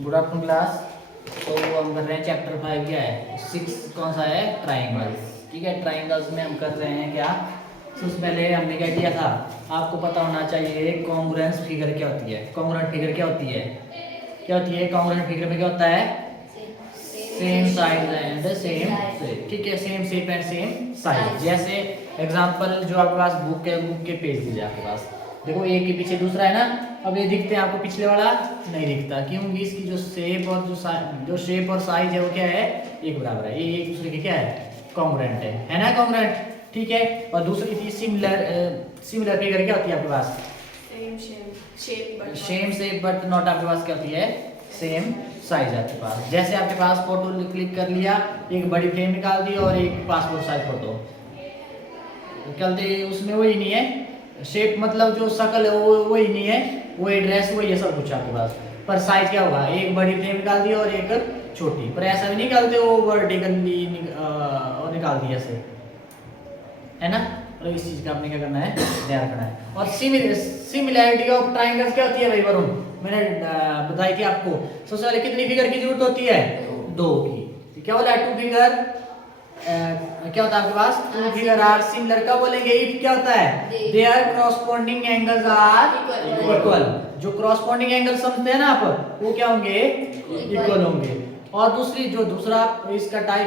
Good afternoon class. तो हम कर रहे हैं चैप्टर 5 क्या है 6 कौन सा है ट्राइंगल्स। ठीक है, ट्राइंगल्स में हम कर रहे हैं क्या। सबसे पहले हमने क्या किया था, आपको पता होना चाहिए कॉन्ग्रुएंस फिगर क्या होती है। कॉन्ग्रुएंट फिगर क्या होती है, क्या होती है कॉन्ग्रुएंट फिगर में क्या होता है, same size and same shape. ठीक है, same shape and same size. जैसे एग्जांपल जो आपके पास बुक है, बुक के पेज दीजिए आपके पास, देखो एक के पीछे दूसरा है ना। अब ये दिखते हैं आपको, पिछले वाला नहीं दिखता, क्योंकि इसकी जो शेप और जो शेप और साइज है वो क्या है, एक बराबर है। ये एक दूसरे के क्या है, कॉन्ग्रुएंट है ना, कॉन्ग्रुएंट। ठीक है, और दूसरी थी सिमिलर। सिमिलर फिगर क्या होती है आपके पास, सेम शेप बट नॉट आपके पास क्या होती है, सेम साइज आपके पास। जैसे आपके पास फोटो क्लिक कर लिया, एक बड़ी फ्रेम निकाल दी और एक पासपोर्ट साइज फोटो निकलते, उसमें वही नहीं है शेप, मतलब जो शक्ल है वो वही नहीं है, वो एड्रेस वही है, सब कुछ आपके पास, पर साइज क्या होगा, एक बड़ी फ्रेम निकाल दी और एक छोटी। पर ऐसा भी निकालते वो वर्टिकली और निकाल दिया ऐसे, है ना। और इस चीज का आपने क्या करना है, ध्यान रखना है। और सिमिलैरिटी ऑफ ट्राइंगल्स क्या होती है भाई वरुण, मैंने बताई थी आपको। सबसे पहले कितनी फिगर की जरूरत होती है, दो की। क्या बोला, टू फिगर क्या होता है आपके पास, टू फिगर आर सिमिलर। का बोलेंगे इफ क्या होता है, there corresponding angles are equal. जो कॉरस्पॉन्डिंग एंगल समझते हैं ना आप, वो क्या होंगे, इक्वल होंगे। और दूसरी जो दूसरा इसका टाइप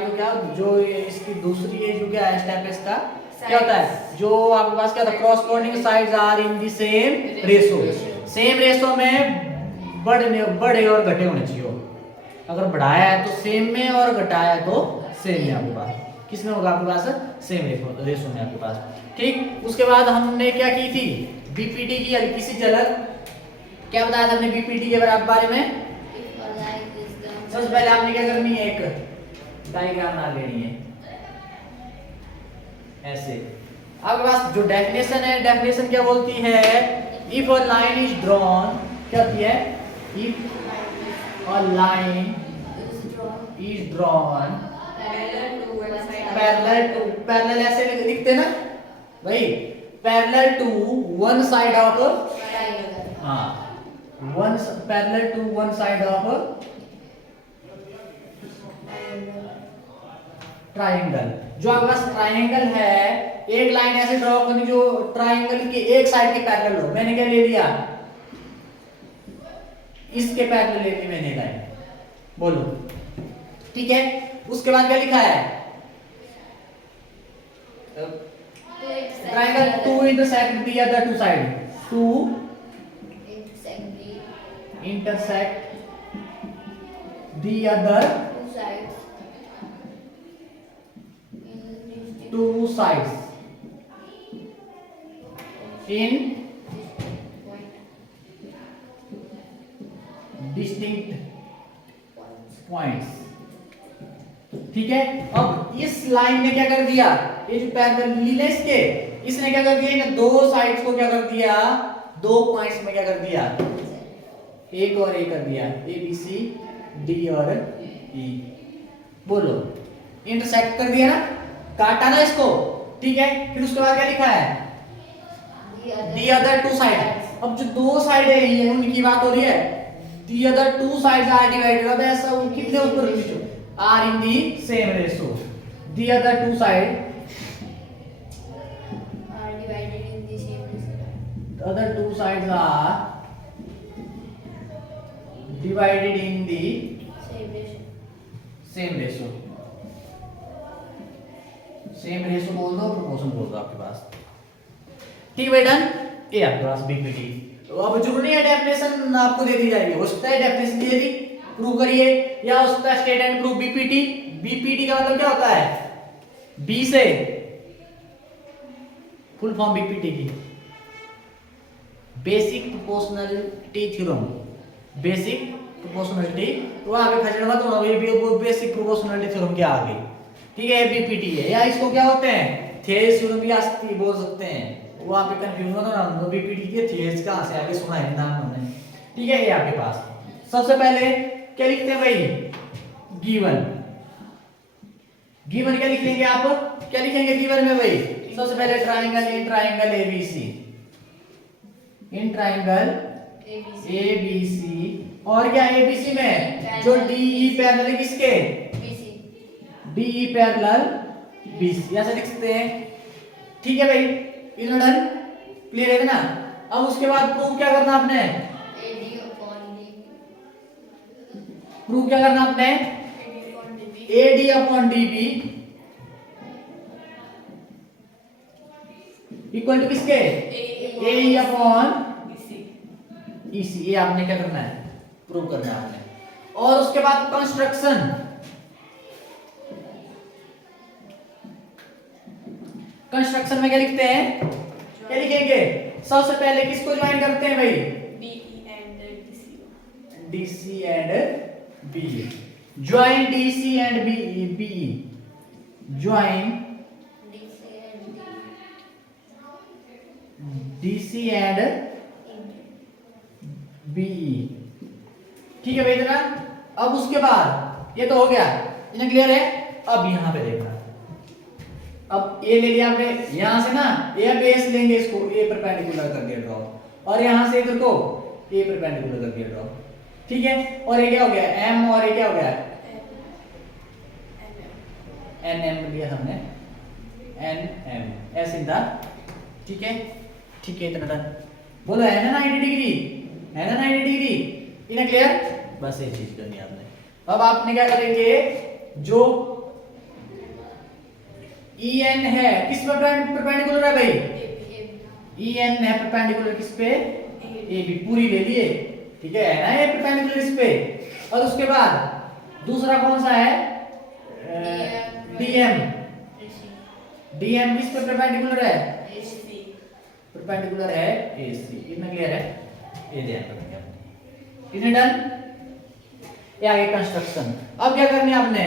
तो क्या, जो इसकी दूसरी है जो क्या है स्टेप है इसका, क्या होता है, जो आपके पास क्या होता है, corresponding sides are in the same ratio. Same ratio में बड़े और घटे होने चाहिए। अगर बढ़ाया है तो सेम में और घटाया है तो सेम में आपके पास, किसमें होगा आपके पास, सेम रेशो में आपके पास। ठीक, उसके बाद हमने क्या की थी, बीपीटी की हल्की सी झलक। क्या बताया था हमने बीपीटी के बारे में। सबसे पहले आपने क्या करनी है, एक डायग्राम बना लेनी है ऐसे। आपके पास जो डेफिनेशन है, डेफिनेशन क्या बोलती है, if a line is drawn, क्या होती है, if a line is drawn parallel ऐसे लिखते ना भाई, parallel to one side of, हाँ, one parallel to one side of triangle. जो आपके पास ट्राइंगल है, एक लाइन ऐसे ड्रॉ करनी जो ट्राइंगल के एक साइड के पैरेलल हो। मैंने क्या ले लिया, इसके पैरेलल ले ली मैंने लाइन, बोलो। ठीक है, उसके बाद क्या लिखा है, triangle to intersect the other two side, to intersect the other two sides in distinct points। ठीक है, अब इस लाइन ने क्या कर दिया, ये जो पैरेलल इसके, इसने क्या कर दिया, इन दो साइड्स को क्या कर दिया, दो पॉइंट्स में क्या कर दिया, एक और ए कर दिया, ए बी सी डी और ई, बोलो, इंटरसेक्ट कर दिया ना, काटा ना इसको। ठीक है, फिर उसके बाद क्या लिखा है, दी अदर टू साइड। अब जो दो साइड है ये उनकी बात हो रही है, the other two sides are divided, अब ऐसा वो कितने ऊपर नीचे are in the same ratio, the other two side are divided in the same ratio. Other two sides are divided in the Same ratio. same ratio। Same ratio बोल दो, proportion बोल दो आपके पास। ठीक है डन, ये आपके पास बीपीटी। तो अब जरूरी है डेफिनेशन आपको दे दी जाएगी, हो सकता है डेफिनेशन दे दी प्रूव करिए, या हो सकता है state and prove. BPT, BPT का मतलब क्या होता है, बी से फुल फॉर्म बीपीटी की, basic proportionality theorem. Basic proportionality, तो आगे खचड़ मत होना, ये बेसिक प्रोपोर्शनलिटी थ्योरम क्या आ गई। ठीक है, बीपीटी है, या इसको क्या होते हैं, थेरेस थ्योरम भी आस्ती बोल सकते हैं, वो आप कंफ्यूज मत होना, बीपीटी के थेरेस कहां से आगे सुना है नाम हमने। ठीक है, ये आपके पास सबसे पहले क्या लिखते हैं भाई, गिवन। गिवन क्या लिख लेंगे आप, क्या लिखेंगे गिवन में भाई, सबसे पहले triangle, in triangle ABC, in triangle ABC A B C, और क्या ए बी सी में जो डी ई पैरेलल किसके, BC D E parallel B C, ऐसे लिख सकते हैं। ठीक है भाई, इतना डन, क्लियर है ना। अब उसके बाद प्रूव क्या करना आपने, AD upon D प्रूव क्या करना आपने, AD upon DB A D upon D B equal to किसके, ए ई अपॉन ई सी। ये आपने क्या करना है, प्रूव करना है आपने। और उसके बाद कंस्ट्रक्शन, कंस्ट्रक्शन में क्या लिखते हैं, क्या लिखेंगे, सबसे पहले किसको ज्वाइन करते हैं भाई, D C and B, join D C and B, join DC and D C and D B. ठीक है भाई इतना। अब उसके बाद ये तो हो गया, इतना क्लियर है। अब यहाँ पे देखना, अब ए ले लिया आपने, यहाँ से ना ए बेस लेंगे, इसको ए परपेंडिकुलर कर दिया ड्रॉ, और यहाँ से इधर को ए परपेंडिकुलर कर दिया ड्रॉ। ठीक है, और ये क्या हो गया एम, और ये क्या हो गया एन एम लिया हमने, एन एम ऐसे था। ठीक है, ठीक है, इतना डन। बोलो है ना 90 डिग्री, है ना 90 डिग्री, इतना क्लियर। बस ये चीज करनी है आपने। अब आपने क्या करेंगे, जो ई एन है किस पर परपेंडिकुलर है भाई, ई एन है परपेंडिकुलर किस पे, ए बी, पूरी ले लिए। ठीक है ना, ये परपेंडिकुलर इस पे। और उसके बाद दूसरा कौन सा है, डीएम, डीएम किस पे परपेंडिकुलर है, परपेंडिकुलर है एसी। इतना क्लियर है, ये ध्यान रखना है। इतने डन। ये आगे कंस्ट्रक्शन। अब क्या करनी है आपने,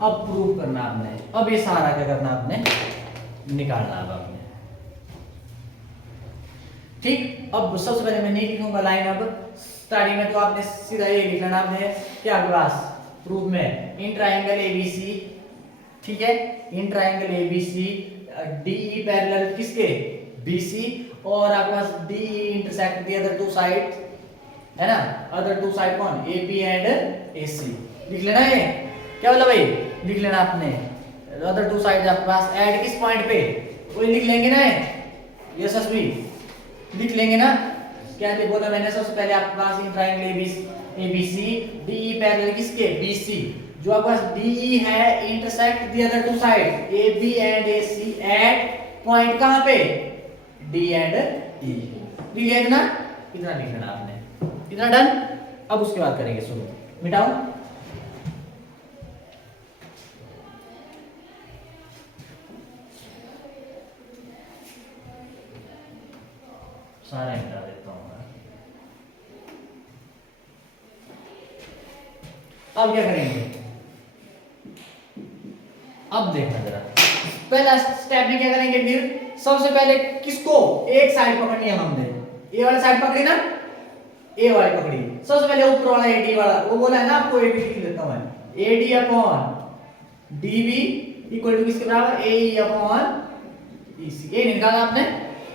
अब प्रूव करना आपने। अब ये सारा क्या करना आपने, निकालना अब आपने। ठीक, अब सबसे पहले मैं नहीं लिखूंगा लाइन। अब स्टार्टिंग में तो आपने सीधा ये लिख लेना आपने, क्या क्लास प्रूफ में, इन ट्राइंगल एबीसी। ठीक है, in triangle ABC DE parallel किसके, बीसी, और आपके पास DE intersect the other two side, है ना, अदर टू साइड कौन, एबी एंड एसी। लिख लेना है, क्या बोला भाई, लिख लेना आपने। अदर टू साइड आपके पास ऐड किस पॉइंट पे, वही लिख लेंगे ना, यशस्वी लिख लेंगे ना। क्या थे बोला मैंने, सबसे पहले आपके पास in triangle ABC DE parallel किसके, बीसी, जो आपके पास डीई है intersect the other two side AB and AC at point कहां पे, डी एंड ई। लिख लिया ना, इतना लिख लेना आपने। इतना डन। अब उसके बाद करेंगे, सुनो मिटाओ, सारा मिटा देता हूँ। अब क्या करेंगे, अब देखना जरा, पहला स्टेप में क्या करेंगे, फिर सबसे पहले किसको, एक साइड पकड़नी है हमने, ए वाली साइड पकड़ी ना, ए वाली पकड़ी। सबसे पहले ऊपर वाला एडी वाला, वो बोला है ना आपको, एडी लिख लेता हूं मैं, AD upon DB equal to किसके बराबर, एई अपॉन ईसी। ये निकाला आपने।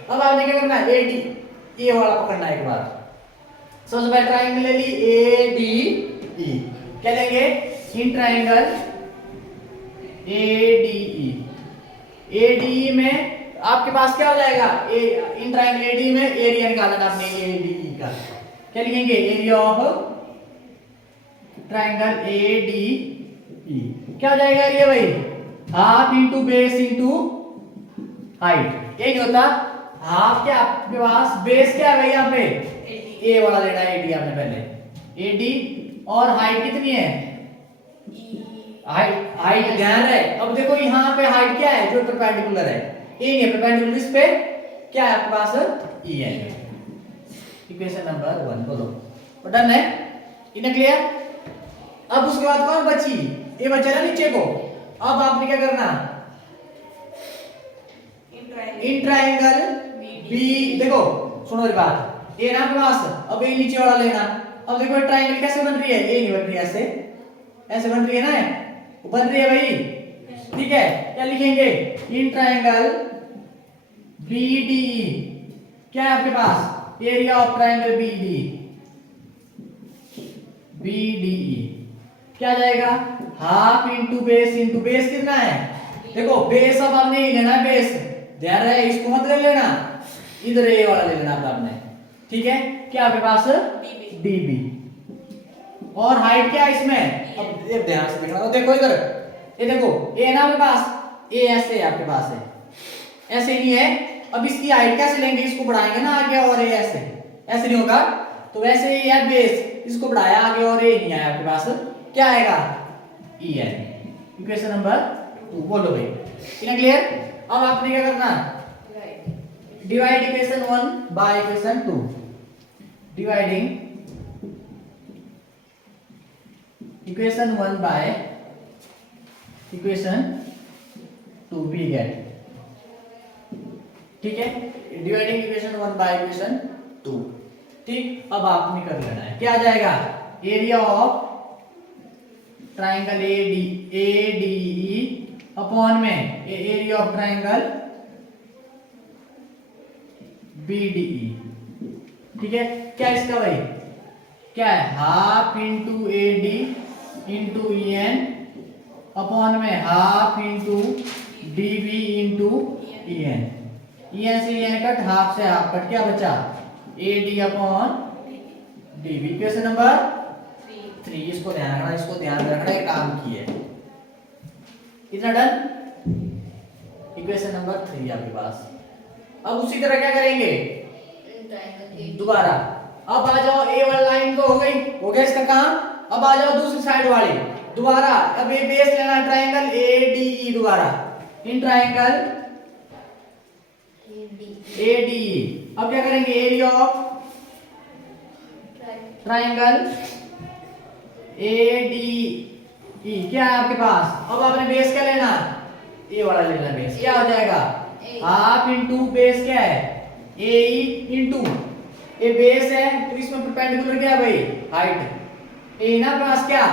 अब आपने क्या करना है, एडी ए वाला पकड़ना है एक बार। सबसे पहले ट्रायंगल ले ली ए डी ई, क्या लेंगे, in triangle A D E. A D E में आपके पास क्या हो जाएगा, इन ट्रायंगल ए डी में एरिया निकालना आपने ए डी ई का। क्या लिखेंगे, area of triangle A D E, क्या हो जाएगा एरिया भाई, half into base into height. ये नहीं होता, हाफ क्या आपके पास, बेस क्या है भाई यहाँ पे, ए वाला लेना है, एडी आपने पहले, एडी, और हाइट कितनी है, हाइट ध्यान है। अब देखो यहाँ पे हाइट क्या है, जो परपेंडिकुलर है, ए नहीं है, परपेंडिकुलर इस पे क्या है आपके पास, ई है। इक्वेशन नंबर 1 बोलो, डन है, इतना क्लियर। अब उसके बाद कौन बची, ये बचा ना नीचे को। अब आपने क्या करना, इन ट्रायंगल बी, देखो सुनो मेरी बात, ए ना आपके पास, अब ये नीचे वाला लेना। अब देखो ट्रायंगल कैसे बन रही है, ए नहीं बन रही है, ऐसे ऐसे बन रही है ना, वो बन रही है भाई। ठीक है, क्या लिखेंगे, इन ट्रायंगल बी डी क्या है आपके पास एरिया ऑफ ट्राइंगल BDE क्या जाएगा हाफ इंटू बेस कितना है देखो बेस अब आपने ही लेना है बेस ध्यान रहे इसको मत ले लेना इधर ये वाला ले लेना आपने ठीक है क्या आपके पास DB और हाइट क्या है इसमें अब ये ध्यान से देखना तो देखो इधर ये देखो ए ना आपके पास ए ऐसे है आपके पास है ऐसे नहीं है अब इसकी हाइट कैसे लेंगे इसको बढ़ाएंगे ना आगे और ये ऐसे नहीं होगा तो वैसे ये है बेस इसको बढ़ाया आगे और ये नहीं आया आपके पास क्या आएगा EN इक्वेशन नंबर 2 बोलो भाई इतना क्लियर अब आपने क्या करना divide equation 1 by equation 2 dividing equation 1 by equation 2 we get ठीक है डिवाइडिंग इक्वेशन 1 बाय इक्वेशन 2 ठीक अब आपने कर लेना है क्या आ जाएगा area of triangle ADE upon में एरिया ऑफ ट्राइंगल BDE ठीक है क्या इसका भाई क्या है half into AD into EN upon में half into DB into EN से EN कट हाफ से हाफ कट क्या बचा AD upon DB equation number 3 इसको ध्यान रखना ये काम की है इतना डन इक्वेशन नंबर 3 आपके पास अब उसी तरह क्या करेंगे दोबारा अब आ जाओ ए वाली लाइन तो हो गया इसका काम अब आ जाओ दूसरी साइड वाली दोबारा अब ये बेस लेना ट्रायंगल ADE दोबारा इन ट्रायंगल ADE अब क्या करेंगे एरिया ऑफ ट्रायंगल ADE क्या है आपके पास अब आपने बेस क्या लेना ए वाला लेना बेस क्या हो जाएगा हाफ इंटू बेस क्या है AE इंटू ये बेस है तो इसमें परपेंडिकुलर क्या है भाई हाइट ए ना पास क्या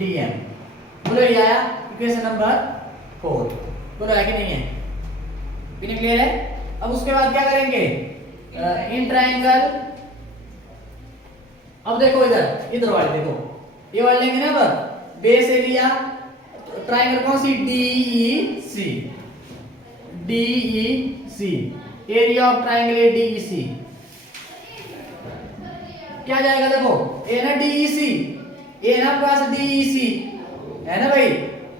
DM बोलो ये आया इक्वेशन नंबर 4 बोलो है कि नहीं है बिल्कुल क्लियर है अब उसके बाद क्या करेंगे इन ट्रायंगल अब देखो इधर वाले देखो ये वाले लेंगे ना पर बेस एरिया ट्रायंगल कौन सी DEC area of triangle DEC क्या जाएगा देखो ए ना DEC ए ना आपके पास DEC है ना भाई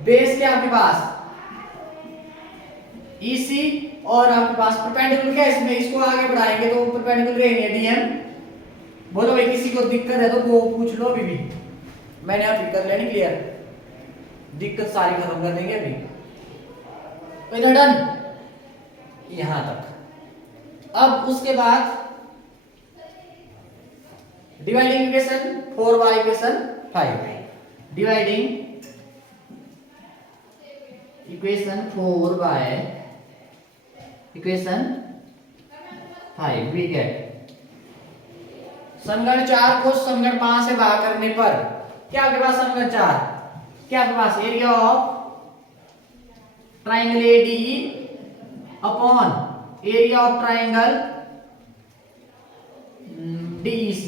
बेस क्या आपके पास EC और आपके पास परपेंडिकुलर क्या है इसमें इसको आगे बढ़ाएंगे तो परपेंडिकुलर रहेंगे DM बोलो भाई किसी को दिक्कत है तो वो पूछ लो अभी भी मैंने आप कर लेनी क्लियर दिक्कत सारी खत्म कर देंगे अभी तो इधर डन यहां तक अब उसके बाद dividing equation 4 by equation 5 dividing equation 4 by equation 5 we get समीकरण 4 को समीकरण 5 से भाग करने पर क्या आपके पास समीकरण 4 क्या आपके पास area of triangle ADE upon area of triangle DEC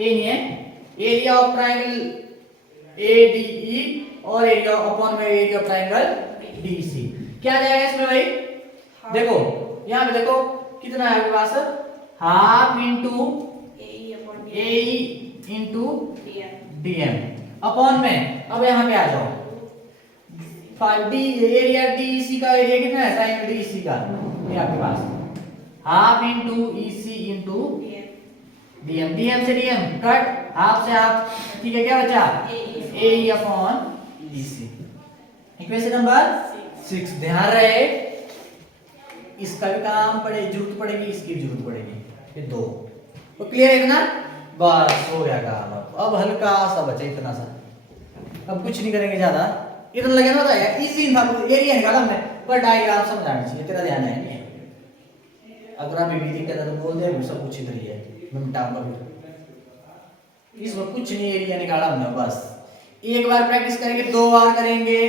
ये नहीं है एरिया ऑफ ट्राइंगल ADE और एरिया अपॉन में एरिया ऑफ ट्राइंगल DEC क्या जाएगा इसमें भाई देखो यहां पे देखो कितना है आपके पास half into AE into DM upon में अब यहां पे आ जाओ 5D एरिया DEC का एरिया कितना है ट्रायंगल DEC का ये आपके पास half into EC into DM से DM कट हाफ से हाफ ठीक है क्या बचा AE upon EC equation number 6 ध्यान रहे इसका भी काम जरूरत पड़ेगी इसकी भी जरूरत पड़ेगी ये दो तो क्लियर है ना बस हो गया काम अब हल्का सा बचे इतना सा अब कुछ नहीं करेंगे ज्यादा इतना लगे ना बताएगा इजी था एरिया निकाला हमने पर डायग्राम समझाना चाहिए तेरा ध्यान है नहीं अगर आप भी दिक्कत है तो बोल दे सब कुछ इधर ही है मैं मिटाऊंगा फिर इसमें कुछ नहीं एरिया निकाला हमने बस एक बार प्रैक्टिस करेंगे 2 बार करेंगे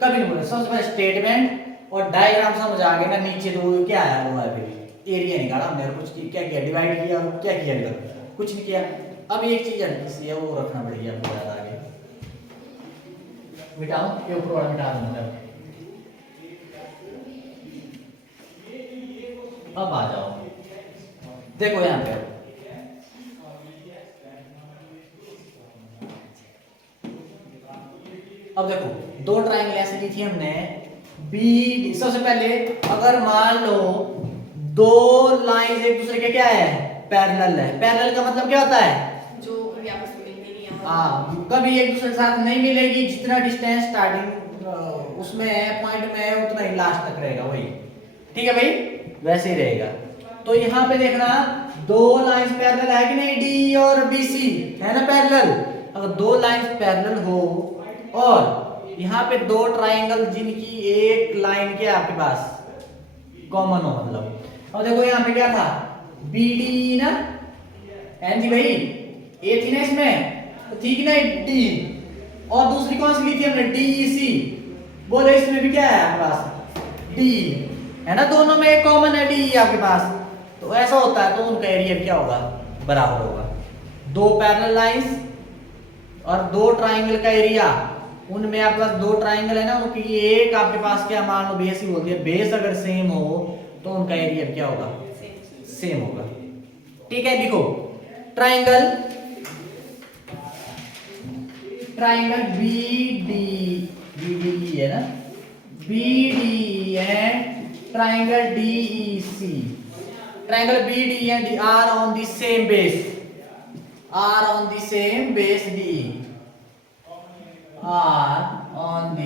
कभी नहीं बोले सबसे पहले स्टेटमेंट और डायग्राम समझ आ गए ना नीचे तो क्या आया वो है फिर एरिया निकाला हमने और कुछ क्या किया, डिवाइड किया और क्या किया इधर, कुछ नहीं किया। अब एक चीज है वो रखना पड़ेगी आपको याद आगे, मिटाओ ये ऊपर वाला मिटा दूंगा। अब आ जाओ, देखो यहाँ पे अब देखो दो ट्रायंगल ऐसे ली थी हमने बी। सबसे पहले अगर मान लो दो लाइन एक दूसरे के क्या है, पैरेलल है। पैरेलल का मतलब क्या होता है, जो कभी आपस में मिलती नहीं है। हाँ, कभी एक दूसरे के साथ नहीं मिलेगी। जितना डिस्टेंस स्टार्टिंग उसमें है, पॉइंट में है, उतना ही लास्ट तक रहेगा वही। ठीक है भाई, वैसे ही रहेगा। तो यहाँ पे देखना दो लाइंस पैरेलल है कि नहीं, डी और बीसी है ना पैरेलल। अगर दो लाइंस पैरेलल हो और यहाँ पे दो ट्राइंगल जिनकी एक लाइन क्या आपके पास कॉमन हो, मतलब अब देखो यहाँ पे क्या था, बी डी ना, एन जी भाई ए थी ना इसमें, तो थी कि नहीं डी, और दूसरी कौन सी ली थी हमने, डी ई सी। बोलो इसमें भी क्या है आपके पास, डी है ना, दोनों में एक कॉमन है डी आपके पास। तो ऐसा होता है तो उनका एरिया क्या होगा, बराबर होगा। दो पैरेलल लाइंस और दो ट्राइंगल का एरिया, उनमें आपके पास दो ट्राइंगल है ना, उनकी एक आपके पास क्या, मान लो बेस ही बोलती है, बेस अगर सेम हो तो उनका एरिया क्या होगा, सेम होगा। ठीक है, लिखो ट्राइंगल, ट्राइंगल बी डी है ना, B D and triangle D E C. Triangle B D and D are on the same base, are on the same base D, are on the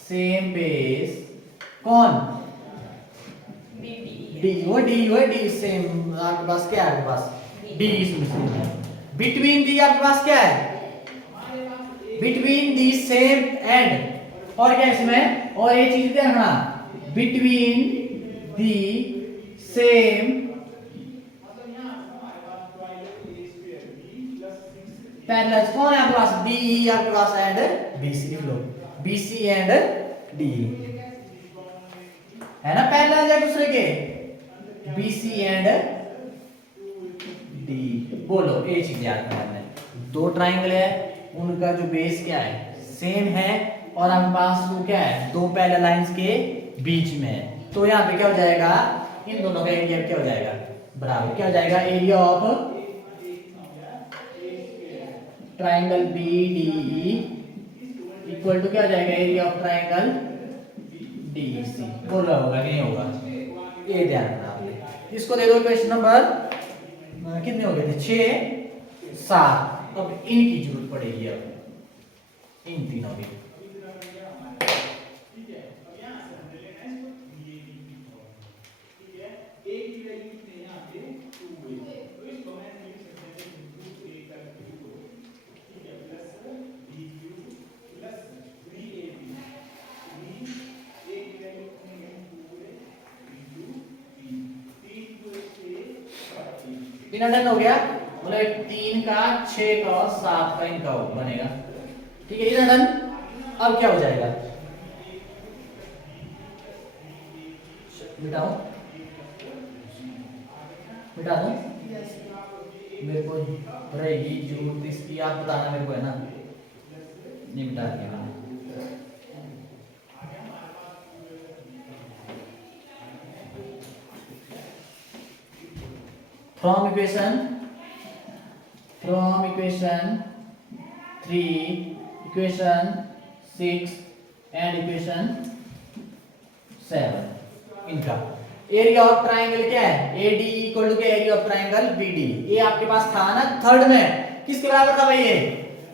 same base, कौन, D, वो D same आपके पास क्या है, आपके पास D इसमें same है। बिटवीन दी आपके पास क्या है, बिटवीन दी सेम एंड, और क्या इसमें, और ये चीज देखना, बिटवीन दी सेम पैरेलल्स, कौन है आपके पास, डी आपके पास एंड बीसी, लिख लो बीसी एंड डी है ना, पैरेलल एक दूसरे के, बीसी एंड डी। बोलो ये चीज याद करना है, दो ट्राइंगल है, उनका जो बेस क्या है, सेम है, और हमारे पास वो क्या है, दो पैरेलल लाइंस के बीच में है। तो यहाँ पे क्या हो जाएगा, इन दोनों का एरिया क्या हो जाएगा, बराबर क्या हो जाएगा, area of triangle B D equal to क्या हो जाएगा, area of triangle D C. बोला होगा कि नहीं होगा, ये ध्यान रखना आपने। इसको दे दो क्वेश्चन नंबर कितने हो गए थे, 6 7। अब इनकी जरूरत पड़ेगी, अब इन तीनों की। तीन डन हो गया, बोले 3 का 6 का और 7 का इनका बनेगा। ठीक है, ये डन। अब क्या हो जाएगा, मिटाओ, मिटा दो, मेरे को रहेगी जरूरत इसकी, आप बताना मेरे को, है ना, नहीं मिटा दिया मैंने। From equation 3, equation 6 and equation 7, इनका एरिया ऑफ ट्राइंगल क्या है, ए डी इक्वल टू क्या, area of triangle B D. ये आपके पास था ना थर्ड में, किसके बराबर था भाई, ये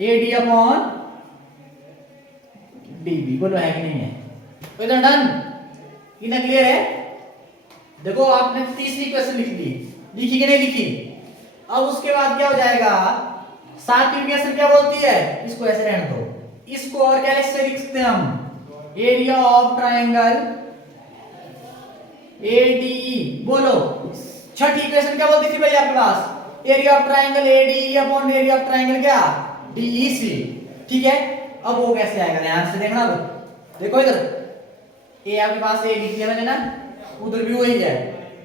A D upon D B. बोलो है कि नहीं है, तो इधर डन, इतना क्लियर है। देखो आपने तीसरी क्वेश्चन लिख ली, लिखी कि नहीं लिखी। अब उसके बाद क्या हो जाएगा, सातवीं क्वेश्चन क्या बोलती है, इसको ऐसे रहने दो, इसको और क्या ऐसे लिख सकते हैं हम, एरिया ऑफ ट्राइंगल ADE। बोलो छठी क्वेश्चन क्या बोलती थी भाई आपके पास, area of triangle ADE upon area of triangle क्या, DEC। ठीक है, अब वो कैसे आएगा, ध्यान से देखना। अब देखो इधर, ए आपके पास ए लिख दिया मैंने ना, उधर भी वही है।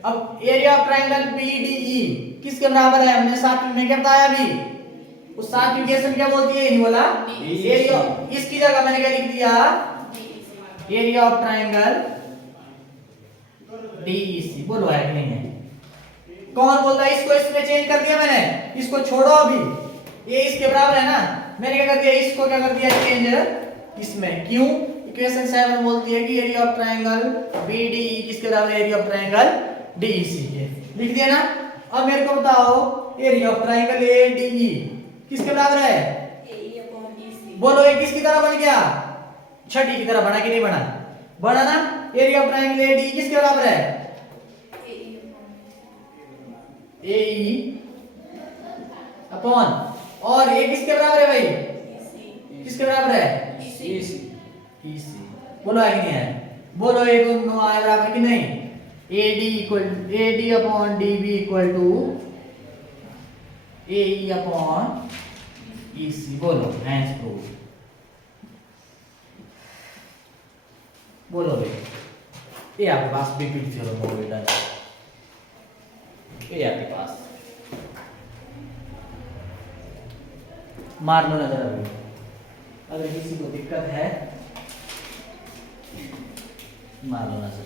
अब एरिया ऑफ ट्रायंगल BDE किसके बराबर है? हमने सातवीं में क्या बताया अभी? उस सातवीं इक्वेशन क्या बोलती है? ये नहीं बोला एरिया, इसकी जगह मैंने क्या लिख दिया? Area of triangle DEC। बोलो है कि नहीं है? कौन बोलता है? इसको इसमें चेंज कर दिया मैंने, इसको छोड़ो अभी, ये इसके बराबर है ना, मैंने क्या कर दिया? इसको क्या कर दिया? चेंज इसमें। क्यों? इक्वेशन 7 बोलती है कि एरिया ऑफ ट्रायंगल BDE किसके बराबर है? एरिया ऑफ ट्रायंगल DEC के। लिख दिया ना? अब मेरे को बताओ एरिया ऑफ ट्रायंगल ADE किसके बराबर है? बोलो ये किसकी तरह बन गया? छठी की तरह बना कि नहीं बना? बना ना? एरिया ऑफ ट्रायंगल ADE किसके बराबर है? AE अपॉन, और ये किसके बराबर है भाई? किसके बराबर है? EC। बोलो है कि नहीं है? बोलो ये दोनों आए बराबर कि नहीं? AD upon DB equal to AE upon EC। बोलो हैंस प्रूव। बोलो भाई, ये आपके पास बीपीटी थ्योरम हो बेटा, ये आपके पास मार लो नजर अभी। अगर किसी को दिक्कत है मार लो नजर।